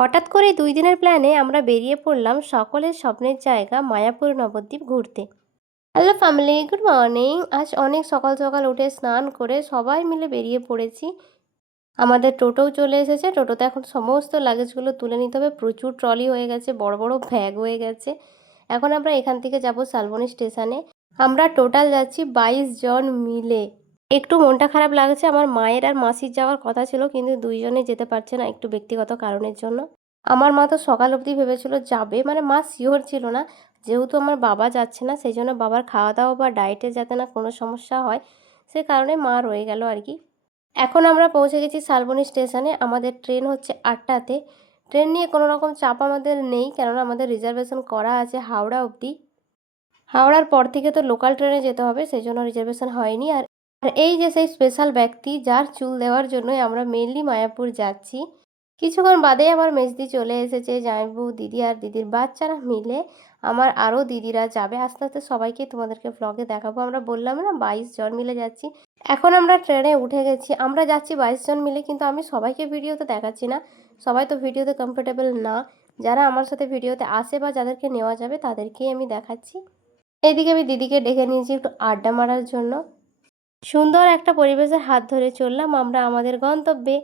হঠাৎ করেই ২ দিনের প্ল্যানে আমরা বেরিয়ে পড়লাম সকলের স্বপ্নের জায়গা মায়াপুর নবদ্বীপ ঘুরতে। Hello family, good morning. আজ অনেক সকাল সকাল উঠে স্নান করে সবাই মিলে বেরিয়ে পড়েছি। আমাদের টোটোও চলে এসেছে। টোটোতে এখন সমস্ত লাগেজগুলো তুলে নিতে হবে। প্রচুর ট্রলি হয়ে গেছে, বড় বড় ব্যাগ হয়ে গেছে। এখন আমরা এখান থেকে যাব শালবনী স্টেশনে। আমরা টোটাল যাচ্ছি ২২ জন মিলে। একটু মনটা খারাপ লাগছে। আমার মায়ের আর মাসির যাওয়ার কথা ছিল, কিন্তু দুইজনে যেতে পারছে না একটু ব্যক্তিগত কারণের জন্য। আমার মা তো সকাল অবধি ভেবেছিল যাবে, মানে মা শিওর ছিল না। যেহেতু আমার বাবা যাচ্ছে না, সেই জন্য বাবার খাওয়া দাওয়া বা ডায়েটে যাতে না কোনো সমস্যা হয়, সে কারণে মা রয়ে গেল আর কি। এখন আমরা পৌঁছে গেছি শালবনী স্টেশনে। আমাদের ট্রেন হচ্ছে ৮টাতে। ট্রেন নিয়ে কোনো রকম চাপ আমাদের নেই, কেননা আমাদের রিজার্ভেশন করা আছে হাওড়া অবধি। হাওড়ার পর থেকে তো লোকাল ট্রেনে যেতে হবে, সেই জন্য রিজার্ভেশন হয়নি। আর আর এই যে সেই স্পেশাল ব্যক্তি যার চুল দেওয়ার জন্যই আমরা মেনলি মায়াপুর যাচ্ছি। কিছুক্ষণ বাদেই আমার মেজদি চলে এসেছে, জামাইবাবু, দিদি আর দিদির বাচ্চারা মিলে। আমার আরও দিদিরা যাবে, আস্তে আস্তে সবাইকে তোমাদেরকে ব্লগে দেখাবো। আমরা বললাম না ২২ জন মিলে যাচ্ছি। এখন আমরা ট্রেনে উঠে গেছি। আমরা যাচ্ছি ২২ জন মিলে, কিন্তু আমি সবাইকে ভিডিওতে দেখাচ্ছি না। সবাই তো ভিডিওতে কমফোর্টেবল না। যারা আমার সাথে ভিডিওতে আসে বা যাদেরকে নেওয়া যাবে তাদেরকেই আমি দেখাচ্ছি। এইদিকে আমি দিদিকে ডেকে নিয়েছি একটু আড্ডা মারার জন্য। সুন্দর একটা পরিবেশের হাত ধরে চললাম আমরা আমাদের গন্তব্যে।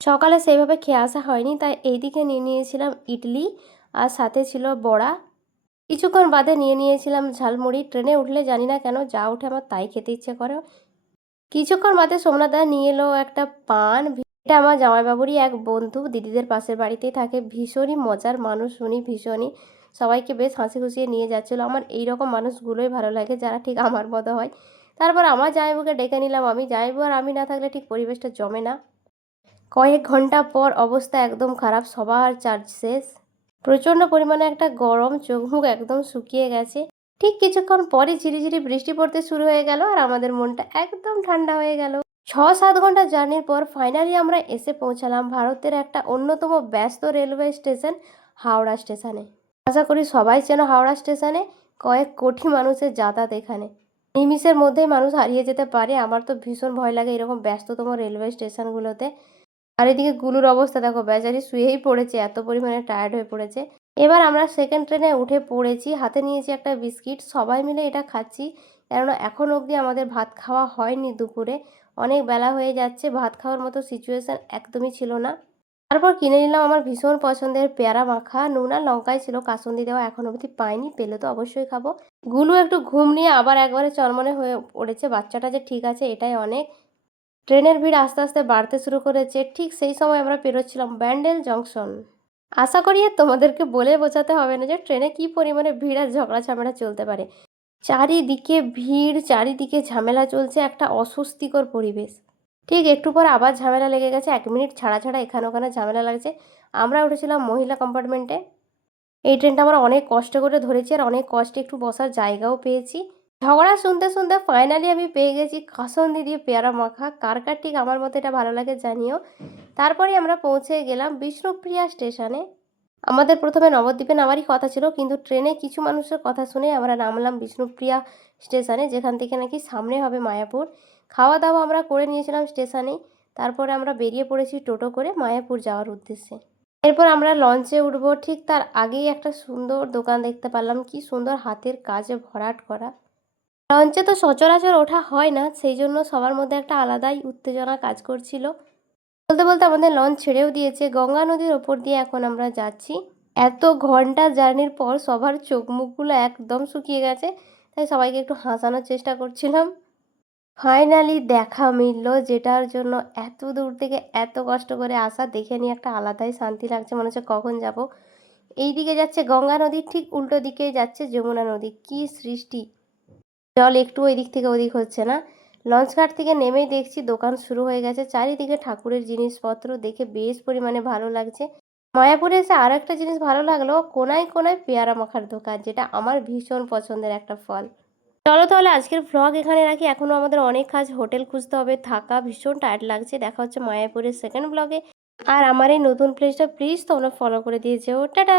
সকালে সেইভাবে খেয়ে আসা হয়নি, তাই এইদিকে নিয়ে নিয়েছিলাম ইডলি আর সাথে ছিল বড়া। কিছুক্ষণ বাদে নিয়ে নিয়েছিলাম ঝালমুড়ি। ট্রেনে উঠলে জানি না কেন যা উঠে আমার তাই খেতে ইচ্ছে করে। কিছুক্ষণ বাদে সোমনাথদা নিয়ে এলো একটা পান। এটা আমার জামাইবাবুরই এক বন্ধু, দিদিদের পাশের বাড়িতেই থাকে। ভীষণই মজার মানুষ উনি, ভীষণই সবাইকে বেশ হাসি খুশিয়ে নিয়ে যাচ্ছিলো। আমার এই রকম মানুষগুলোই ভালো লাগে, যারা ঠিক আমার মতো হয়। তারপর আমার জামাইবাবুকে ডেকে নিলাম আমি। জামাইবাবু আর আমি না থাকলে ঠিক পরিবেশটা জমে না। কয়েক ঘন্টা পর অবস্থা একদম খারাপ, সবার চার্জ শেষ। প্রচণ্ড পরিমাণে একটা গরম, চোখ মুখ একদম শুকিয়ে গেছে। ঠিক কিছুক্ষণ পরই ঝিরিঝিরি বৃষ্টি পড়তে শুরু হয়ে গেল আর আমাদের মনটা একদম ঠান্ডা হয়ে গেল। ৬-৭ ঘন্টা জার্নির পর ফাইনালি আমরা এসে পৌঁছালাম ভারতের একটা অন্যতম ব্যস্ত রেলওয়ে স্টেশন, হাওড়া স্টেশনে। আশা করি সবাই চেনো হাওড়া স্টেশনে। কয়েক কোটি মানুষের যাতায়াত এখানে। নিমিষের মধ্যেই মানুষ হারিয়ে যেতে পারে। আমার তো ভীষণ ভয় লাগে এরকম ব্যস্ততম রেলওয়ে স্টেশনগুলোতে। আর এদিকে গুলুর অবস্থা দেখো, বেচারি শুয়েই পড়েছে, এত পরিমাণে টায়ার্ড হয়ে পড়েছে। এবার আমরা সেকেন্ড ট্রেনে উঠে পড়েছি। হাতে নিয়েছি একটা বিস্কিট, সবাই মিলে এটা খাচ্ছি। কেননা এখন অবধি আমাদের ভাত খাওয়া হয়নি দুপুরে। অনেক বেলা হয়ে যাচ্ছে, ভাত খাওয়ার মতো সিচুয়েশান একদমই ছিল না। তারপর কিনে নিলাম আমার ভীষণ পছন্দের পেয়ারা মাখা। নুন আর লঙ্কায় ছিল, কাসুন্দি দেওয়া এখন অবধি পাইনি, পেলে তো অবশ্যই খাবো। গুলু একটু ঘুম নিয়ে আবার একবারে চনমনে হয়ে পড়েছে। বাচ্চাটা যে ঠিক আছে এটাই অনেক। ট্রেনের ভিড় আস্তে আস্তে বাড়তে শুরু করেছে। ঠিক সেই সময় আমরা পেরোচ্ছিলাম ব্যান্ডেল জংশন। আশা করি আর তোমাদেরকে বলে বোঝাতে হবে না যে ট্রেনে কী পরিমাণে ভিড় আর ঝগড়া ঝামেলা চলতে পারে। চারিদিকে ভিড়, চারিদিকে ঝামেলা চলছে, একটা অস্বস্তিকর পরিবেশ। ঠিক একটু পর আবার ঝামেলা লেগে গেছে, ১ মিনিট ছাড়া ছাড়া এখানে ওখানে ঝামেলা লাগছে। আমরা উঠেছিলাম মহিলা কম্পার্টমেন্টে। এই ট্রেনটা আমরা অনেক কষ্ট করে ধরেছি আর অনেক কষ্টে একটু বসার জায়গাও পেয়েছি। ঝগড়া শুনতে শুনতে ফাইনালি আমি পেয়ে গেছি কাসুন্দি দিয়ে পেয়ারা মাখা। কার কার ঠিক আমার মতো এটা ভালো লাগে জানিও। তারপরে আমরা পৌঁছে গেলাম বিষ্ণুপ্রিয়া স্টেশনে। আমাদের প্রথমে নবদ্বীপে নামারই কথা ছিল, কিন্তু ট্রেনে কিছু মানুষের কথা শুনে আমরা নামলাম বিষ্ণুপ্রিয়া স্টেশনে, যেখান থেকে নাকি সামনে হবে মায়াপুর। খাওয়া দাওয়া আমরা করে নিয়েছিলাম স্টেশনেই। তারপরে আমরা বেরিয়ে পড়েছি টোটো করে মায়াপুর যাওয়ার উদ্দেশ্যে। এরপর আমরা লঞ্চে উঠবো। ঠিক তার আগেই একটা সুন্দর দোকান দেখতে পারলাম, কি সুন্দর হাতের কাজে ভরাট করা। লঞ্চে তো সচরাচর ওঠা হয় না, সেই জন্য সবার মধ্যে একটা আলাদাই উত্তেজনা কাজ করছিল। বলতে বলতে আমাদের লঞ্চ ছেড়েও দিয়েছে। গঙ্গা নদীর ওপর দিয়ে এখন আমরা যাচ্ছি। এত ঘন্টা জার্নির পর সবার চোখ মুখগুলো একদম শুকিয়ে গেছে, তাই সবাইকে একটু হাসানোর চেষ্টা করছিলাম। ফাইনালি দেখা মিলল, যেটার জন্য এত দূর থেকে এত কষ্ট করে আসা, দেখে নিয়ে একটা আলাদাই শান্তি লাগছে। মনে হচ্ছে কখন যাব। এই দিকে যাচ্ছে গঙ্গা নদী, ঠিক উল্টো দিকে যাচ্ছে যমুনা নদী। কি সৃষ্টি! জল একটু ওই দিক থেকে ওদিক হচ্ছে না। লঞ্চ ঘাট থেকে নেমেই দেখছি দোকান শুরু হয়ে গেছে। চারিদিকে ঠাকুরের জিনিসপত্র দেখে বেশ পরিমাণে ভালো লাগছে। মায়াপুরে এসে আর একটা জিনিস ভালো লাগলো, কোনায় কোনায় পেয়ারা মাখার দোকান, যেটা আমার ভীষণ পছন্দের একটা ফল। চলো তাহলে আজকের ভ্লগ এখানে রাখি। এখনও আমাদের অনেক কাজ, হোটেল খুঁজতে হবে, থাকা, ভীষণ টায়ার্ড লাগছে। দেখা হচ্ছে মায়াপুরের সেকেন্ড ব্লগে। আর আমার এই নতুন প্লেসটা প্লিজ তোমরা ফলো করে দিয়ে যেও। টাটা।